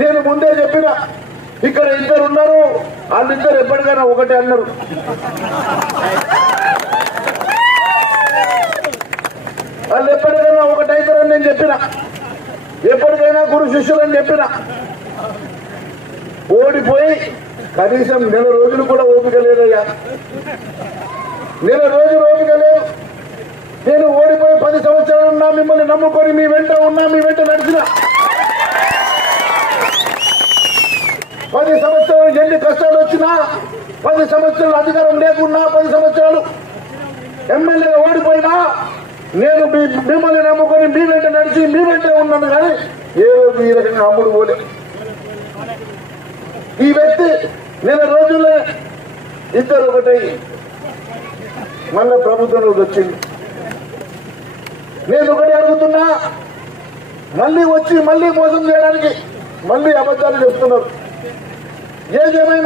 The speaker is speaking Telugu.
నేను ముందే చెప్పిన ఇక్కడ ఇద్దరు ఉన్నారు వాళ్ళిద్దరు ఎప్పటికైనా ఒకటే అన్నారు. వాళ్ళు ఎప్పటికైనా ఒకటైతారని నేను చెప్పిన. ఎప్పటికైనా గురు శిష్యులని చెప్పిన. ఓడిపోయి కనీసం నెల రోజులు కూడా ఓపిక లేదయ్యా. నెల రోజులు ఓపిక లేవు. నేను ఓడిపోయి పది సంవత్సరాలు ఉన్నా మిమ్మల్ని నమ్ముకొని మీ వెంట ఉన్నా మీ వెంట పది సంవత్సరాలు ఎన్ని కష్టాలు వచ్చినా పది సంవత్సరాలు అధికారం లేకున్నా పది సంవత్సరాలు ఎమ్మెల్యేగా ఓడిపోయినా నేను మీ మిమ్మల్ని నమ్ముకొని మీ వెంట నడిచి మీ వెంటే ఉన్నాను కానీ ఏ రోజు ఈ రకంగా అమ్ముడు పోలే. ఈ వ్యక్తి నెల రోజుల్లో ఇద్దరు ఒకటై మళ్ళీ ప్రభుత్వంలోకి వచ్చింది. నేను ఒకటి అడుగుతున్నా మళ్ళీ వచ్చి మళ్ళీ మోసం చేయడానికి మళ్ళీ అబద్ధాలు చెప్తున్నారు. ఏదేమైనా